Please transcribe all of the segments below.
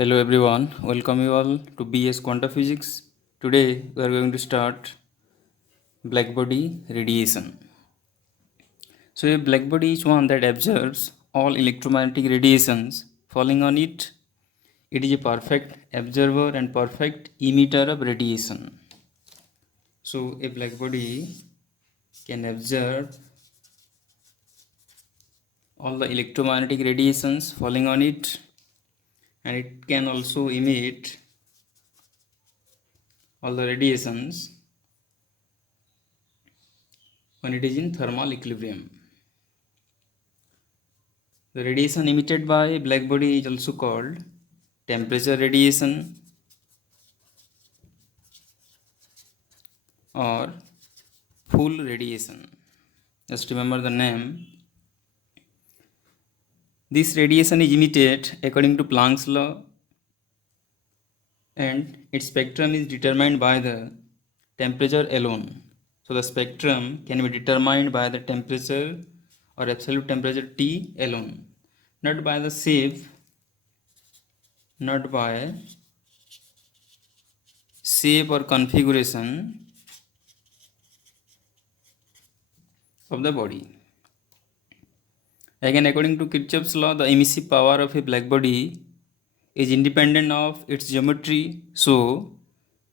Hello everyone, welcome you all to BS Quantum Physics. Today we are going to start black body radiation. So a black body is one that absorbs all electromagnetic radiations falling on it. It is a perfect absorber and perfect emitter of radiation. So a black body can absorb all the electromagnetic radiations falling on it, and it can also emit all the radiations when it is in thermal equilibrium. The radiation emitted by black body is also called temperature radiation or full radiation. Just remember the name. This radiation is emitted according to Planck's law, and its spectrum is determined by the temperature alone. So the spectrum can be determined by the temperature or absolute temperature T alone, not by the shape or configuration of the body. Again, according to Kirchhoff's law, the emissive power of a black body is independent of its geometry, so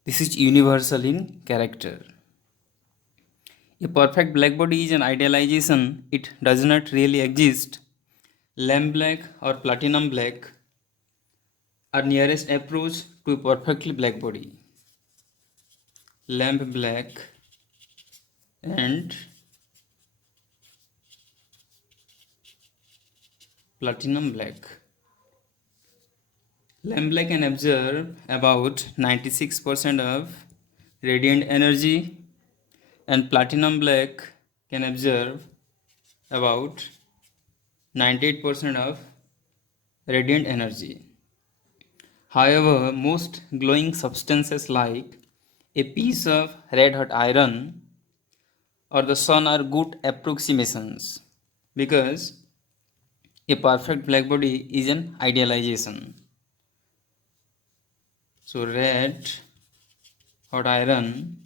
this is universal in character. A perfect black body is an idealization, it does not really exist. Lamp black or platinum black are nearest approach to a perfectly black body. Lamp black and platinum black. Lamp black can absorb about 96% of radiant energy, and platinum black can absorb about 98% of radiant energy. However, most glowing substances like a piece of red hot iron or the sun are good approximations, because a perfect black body is an idealization. So red hot iron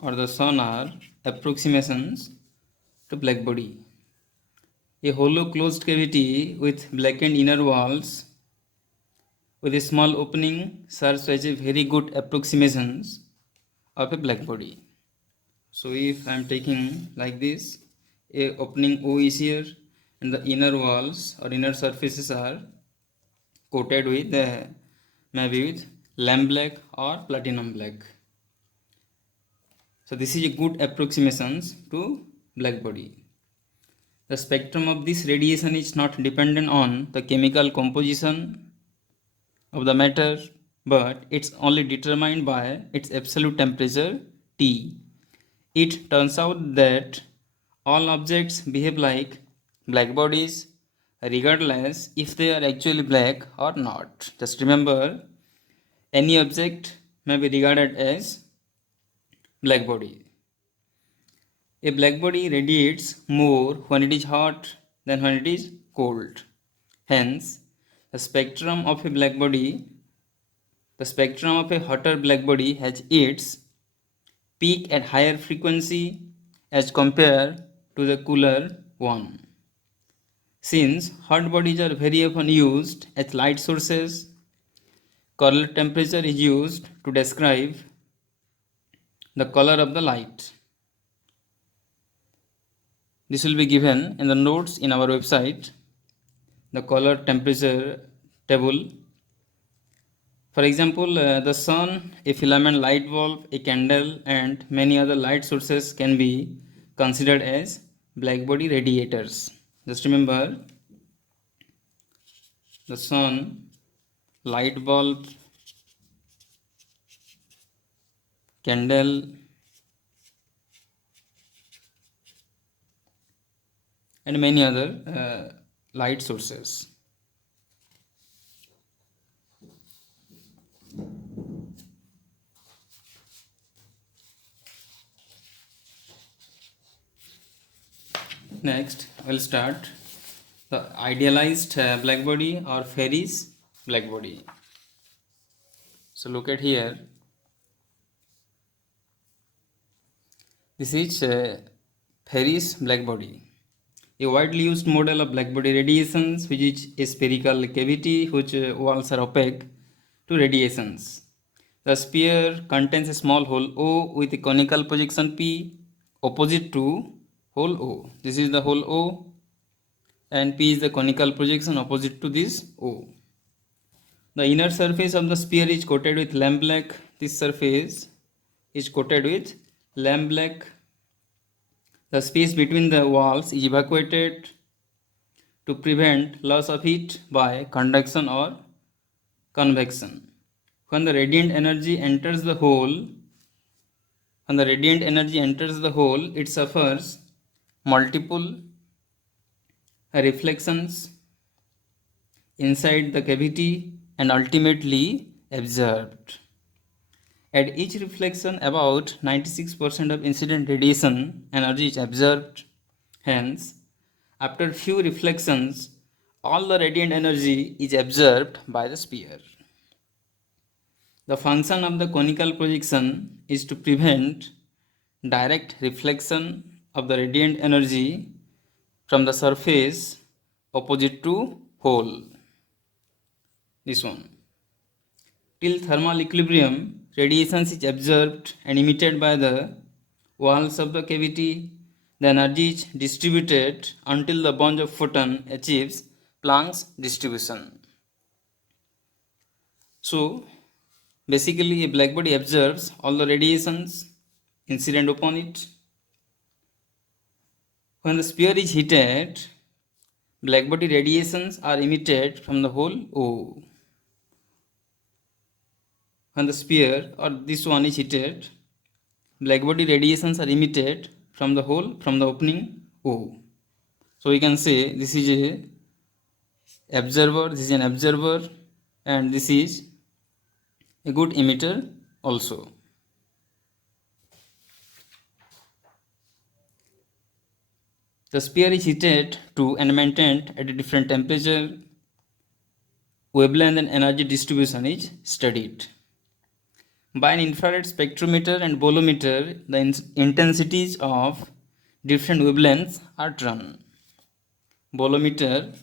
or the sun are approximations to black body. A hollow closed cavity with blackened inner walls with a small opening serves as a very good approximations of a black body. So if I am taking like this, a opening O is here and the inner walls or inner surfaces are coated with maybe with lamp black or platinum black. So this is a good approximations to black body. The spectrum of this radiation is not dependent on the chemical composition of the matter, but it's only determined by its absolute temperature T. It turns out that all objects behave like black bodies regardless if they are actually black or not. Just remember, any object may be regarded as black body. A black body radiates more when it is hot than when it is cold. Hence, the spectrum of a black body, the spectrum of a hotter black body has its peak at higher frequency as compared to the cooler one. Since hot bodies are very often used as light sources, color temperature is used to describe the color of the light. This will be given in the notes in our website, the color temperature table. For example, the sun, a filament light bulb, a candle, and many other light sources can be considered as black body radiators. Just remember, the sun, light bulb, candle, and many other light sources. Next, we'll start the idealized black body or Ferry's black body. So look at here. This is Ferry's black body, a widely used model of black body radiations, which is a spherical cavity whose walls are opaque to radiations. The sphere contains a small hole O with a conical projection P opposite to hole O. This is the hole O, and P is the conical projection opposite to this O. The inner surface of the sphere is coated with lampblack. This surface is coated with lampblack. The space between the walls is evacuated to prevent loss of heat by conduction or convection. When the radiant energy enters the hole, it suffers multiple reflections inside the cavity and ultimately absorbed. At each reflection, about 96% of incident radiation energy is absorbed. Hence, after few reflections, all the radiant energy is absorbed by the sphere. The function of the conical projection is to prevent direct reflection of the radiant energy from the surface opposite to hole. This one. Till thermal equilibrium, radiation is absorbed and emitted by the walls of the cavity. The energy is distributed until the bunch of photon achieves Planck's distribution. So, basically a black body absorbs all the radiations incident upon it. When the sphere is heated, black body radiations are emitted from the hole O. When the sphere or this one is heated, black body radiations are emitted from the hole, from the opening O. So we can say this is a observer, this is an observer, and this is a good emitter also. The sphere is heated to and maintained at a different temperature. Wavelength and energy distribution is studied. By an infrared spectrometer and bolometer, the intensities of different wavelengths are drawn. Bolometer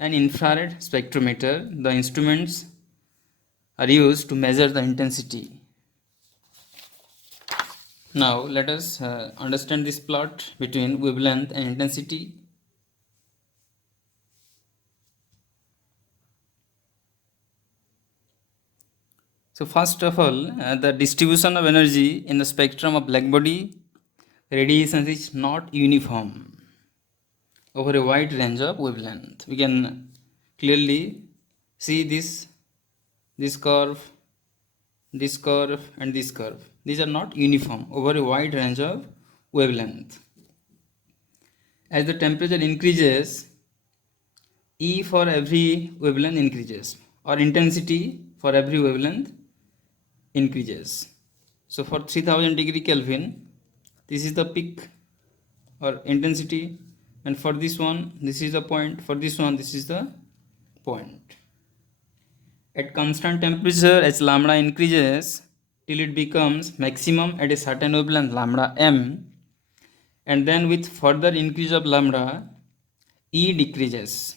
and infrared spectrometer, the instruments are used to measure the intensity. Now let us understand this plot between wavelength and intensity. So first of all, the distribution of energy in the spectrum of black body radiation is not uniform over a wide range of wavelength. We can clearly see this curve, and this curve. These are not uniform over a wide range of wavelength. As the temperature increases, E for every wavelength increases, or intensity for every wavelength increases. So for 3000 degree Kelvin, this is the peak or intensity, and for this one, this is the point. For this one, this is the point. At constant temperature, as lambda increases till it becomes maximum at a certain wavelength lambda m, and then with further increase of lambda, E decreases.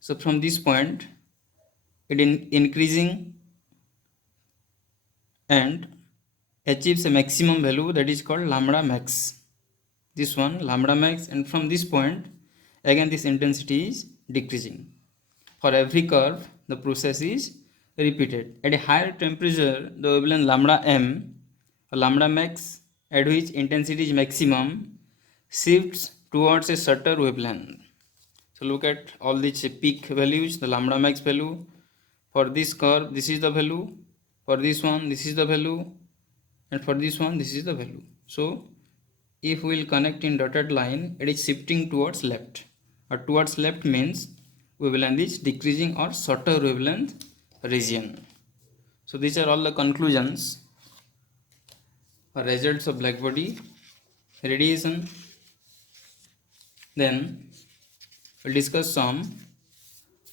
So from this point, it increasing and achieves a maximum value that is called lambda max. This one lambda max, and from this point again this intensity is decreasing. For every curve the process is repeated. At a higher temperature, the wavelength lambda m, or lambda max, at which intensity is maximum, shifts towards a shorter wavelength. So look at all these peak values. The lambda max value for this curve, this is the value. For this one, this is the value, and for this one, this is the value. So if we will connect in dotted line, it is shifting towards left, or towards left means wavelength is decreasing or shorter wavelength region. So these are all the conclusions or results of black body radiation. Then we'll discuss some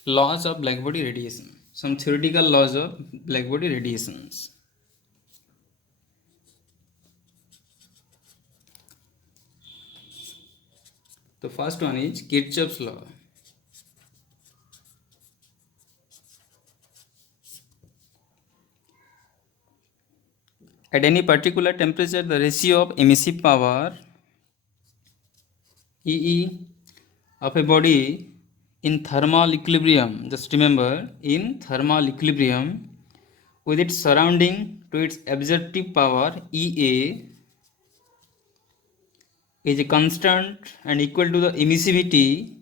Laws of black body radiation. Some theoretical laws of black body radiations. The first one is Kirchhoff's law. At any particular temperature, the ratio of emissive power EE of a body in thermal equilibrium, just remember, in thermal equilibrium with its surrounding to its absorptive power EA is a constant and equal to the emissivity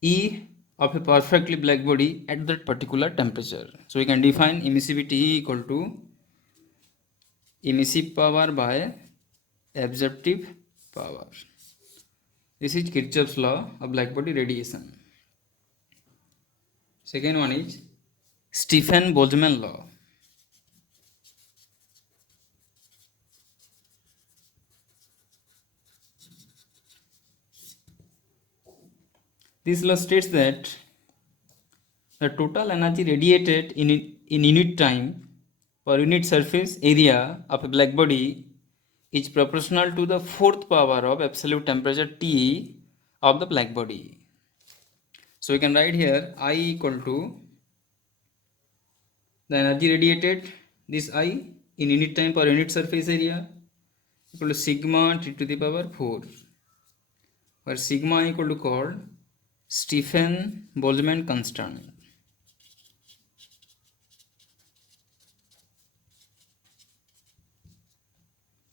E of a perfectly black body at that particular temperature. So we can define emissivity E equal to emissive power by absorptive power. This is Kirchhoff's law of black body radiation. Second one is Stephen-Boltzmann law. This law states that the total energy radiated in unit time per unit surface area of a black body is proportional to the fourth power of absolute temperature T of the black body. So we can write here I equal to the energy radiated, this I in unit time per unit surface area equal to sigma T to the power 4, where sigma equal to called Stephen-Boltzmann constant.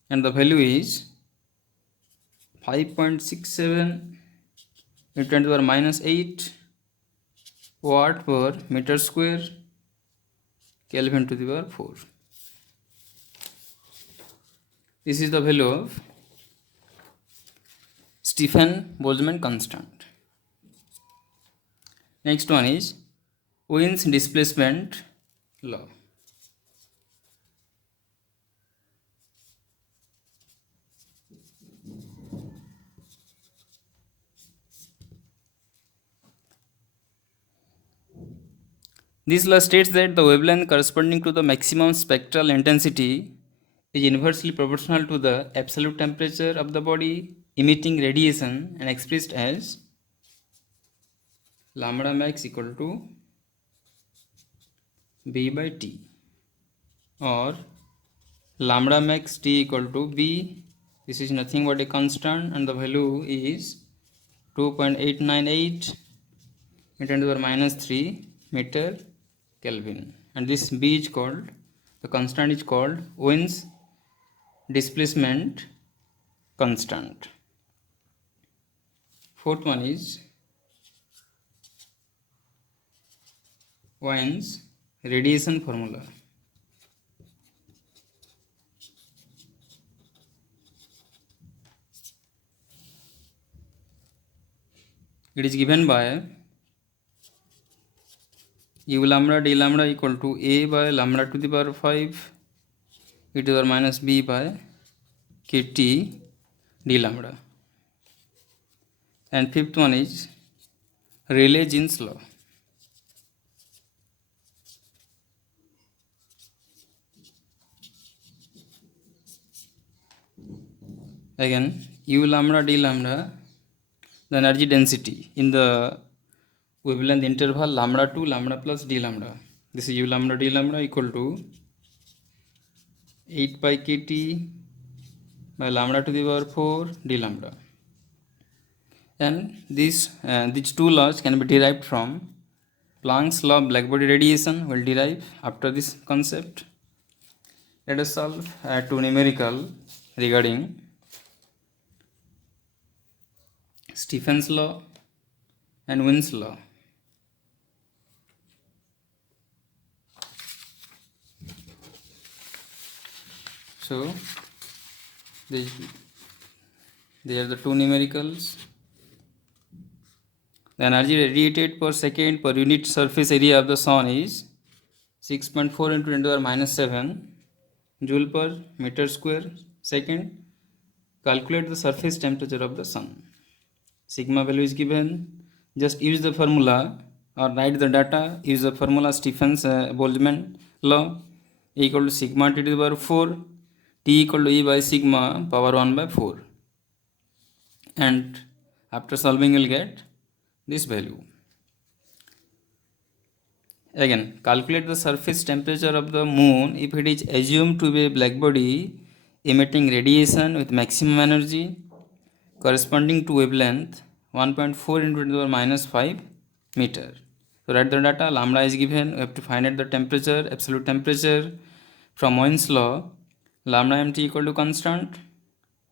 And the value is 5.67 into 10 to the power minus 8 watt per meter square Kelvin to the power 4. This is the value of Stephen-Boltzmann constant. Next one is Wien's displacement law. This law states that the wavelength corresponding to the maximum spectral intensity is inversely proportional to the absolute temperature of the body emitting radiation and expressed as lambda max equal to B by T, or lambda max T equal to B. This is nothing but a constant and the value is 2.898 into 10 to the power minus 3 meter Kelvin, and this B is called, the constant is called Wien's displacement constant. Fourth one is Wien's radiation formula. It is given by U lambda d lambda equal to A by lambda to the power 5 e to the power minus B by kt d lambda. And fifth one is Rayleigh-Jean's law. Again, U lambda d lambda, the energy density in the wavelength interval lambda to lambda plus d lambda. This is U lambda d lambda equal to 8 pi kt by lambda to the power 4 d lambda. And these two laws can be derived from Planck's law of black body radiation. Will derive after this concept. Let us solve two numerical regarding Stephen's law and Wien's law. So they are the two numericals. The energy radiated per second per unit surface area of the sun is 6.4 into 10 to the power minus 7 joule per meter square second. Calculate the surface temperature of the sun. Sigma value is given. just use the formula or write the data, use the formula Stephen's Boltzmann law equal to sigma t to the power 4, t equal to e by sigma power 1 by 4, and after solving you'll get this value. Again, calculate the surface temperature of the moon if it is assumed to be a black body emitting radiation with maximum energy corresponding to wavelength 1.4 into 10 to the power minus 5 meter. So write the data, lambda is given, we have to find out the temperature, absolute temperature. From Wien's law, lambda mt equal to constant,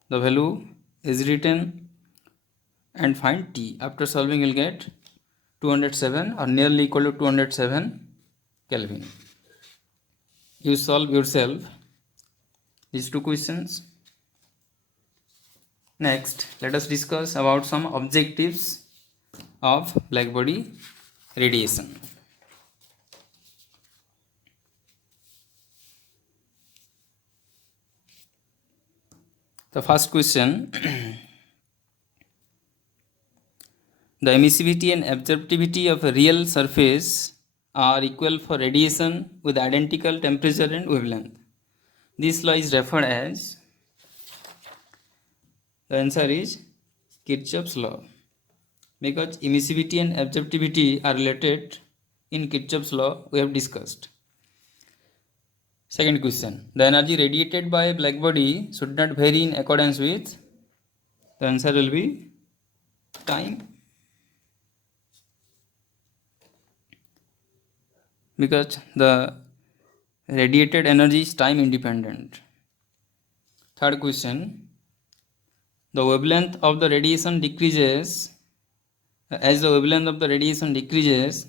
the value is written, and find T. After solving you'll get 207 or nearly equal to 207 Kelvin. You solve yourself these two questions. Next, let us discuss about some objectives of black body radiation. The first question, the emissivity and absorptivity of a real surface are equal for radiation with identical temperature and wavelength. This law is referred as, the answer is Kirchhoff's law, because emissivity and absorptivity are related in Kirchhoff's law we have discussed. Second question, the energy radiated by a black body should not vary in accordance with, the answer will be time, because the radiated energy is time independent. Third question, the wavelength of the radiation decreases, as the wavelength of the radiation decreases,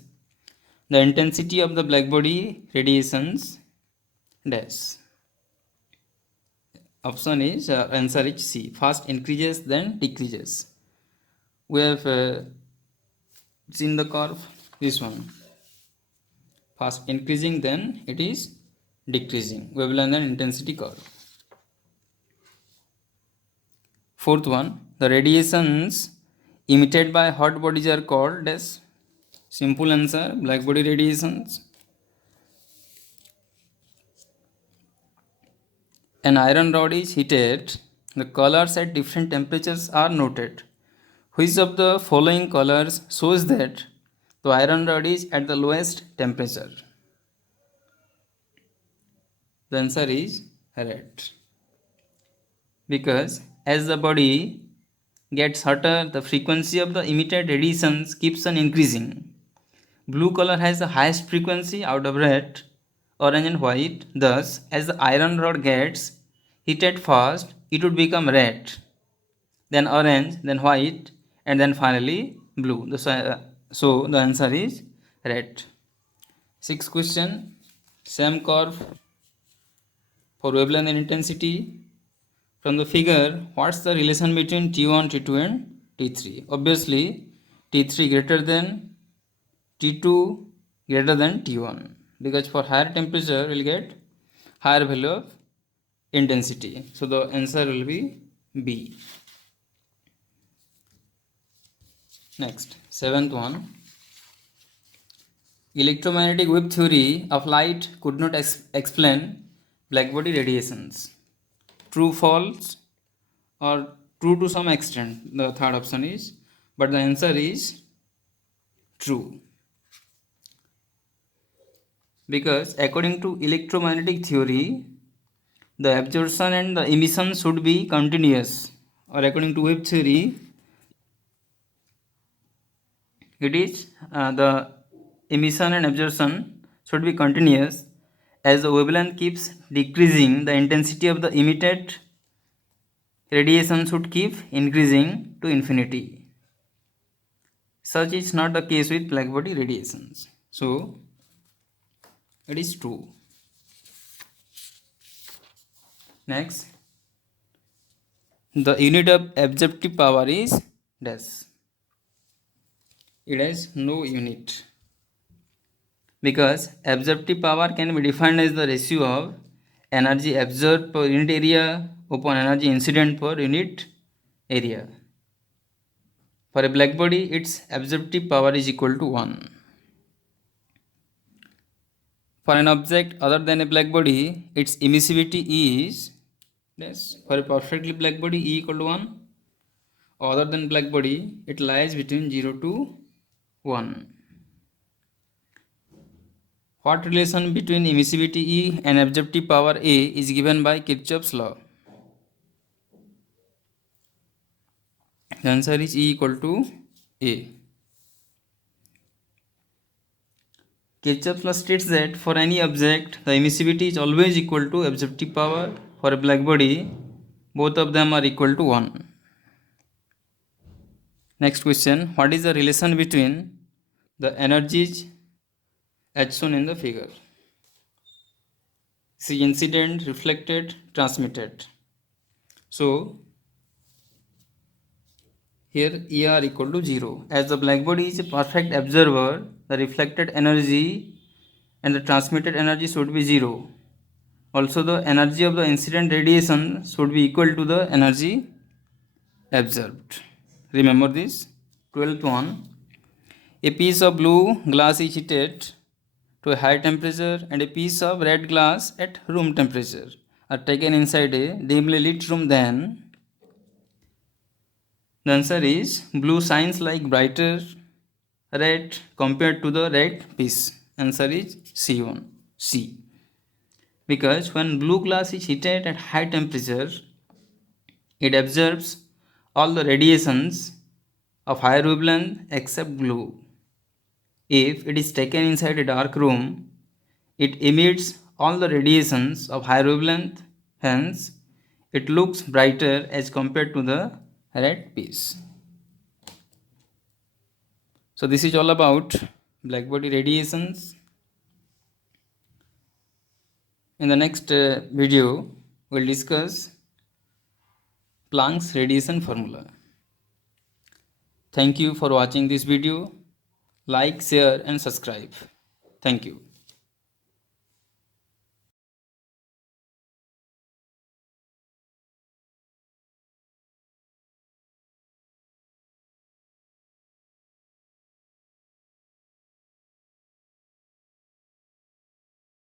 the intensity of the black body radiations dash. Option is, answer is C, first increases then decreases. We have seen the curve, this one, first increasing then it is decreasing, wavelength and intensity curve. Fourth one, the radiations emitted by hot bodies are called as, simple answer, black body radiations. An iron rod is heated, the colors at different temperatures are noted. Which of the following colors shows that the iron rod is at the lowest temperature? The answer is red, because as the body gets hotter, the frequency of the emitted radiations keeps on increasing. Blue color has the highest frequency out of red, orange and white. Thus, as the iron rod gets heated first, it would become red, then orange, then white, and then finally blue. So the answer is red. Sixth question, same curve for wavelength and intensity. From the figure, what's the relation between T1, T2 and T3? Obviously, T3 greater than T2 greater than T1, because for higher temperature we'll get higher value of intensity. So the answer will be B. Next, seventh one, electromagnetic wave theory of light could not explain black body radiations. True, false, or true to some extent, the third option is, but the answer is true, because according to electromagnetic theory, the absorption and the emission should be continuous, or according to wave theory, it is the emission and absorption should be continuous. As the wavelength keeps decreasing, the intensity of the emitted radiation should keep increasing to infinity. Such is not the case with black body radiations. So, it is true. Next, the unit of absorptive power is dash. It has no unit, because absorptive power can be defined as the ratio of energy absorbed per unit area upon energy incident per unit area. For a black body, its absorptive power is equal to 1. For an object other than a black body, its emissivity is, yes, for a perfectly black body, E equal to 1. Other than black body, it lies between 0 to 1. What relation between emissivity E and absorptive power A is given by Kirchhoff's law? The answer is E equal to A. Kirchhoff's law states that for any object, the emissivity is always equal to absorptive power. For a black body, both of them are equal to 1. Next question, what is the relation between the energies as shown in the figure? See, incident, reflected, transmitted. So, here ER equal to 0. As the black body is a perfect observer, the reflected energy and the transmitted energy should be 0. Also, the energy of the incident radiation should be equal to the energy observed. Remember this. 12th one. A piece of blue glass is heated to a high temperature and a piece of red glass at room temperature are taken inside a dimly lit room. Then the answer is blue shines like brighter red compared to the red piece. Answer is C1. C. Because when blue glass is heated at high temperature, it absorbs all the radiations of higher wavelength except blue. If it is taken inside a dark room, it emits all the radiations of higher wavelength, hence it looks brighter as compared to the red piece. So this is all about black body radiations. In the next video, we'll discuss Planck's radiation formula. Thank you for watching this video. Like, share and subscribe. Thank you.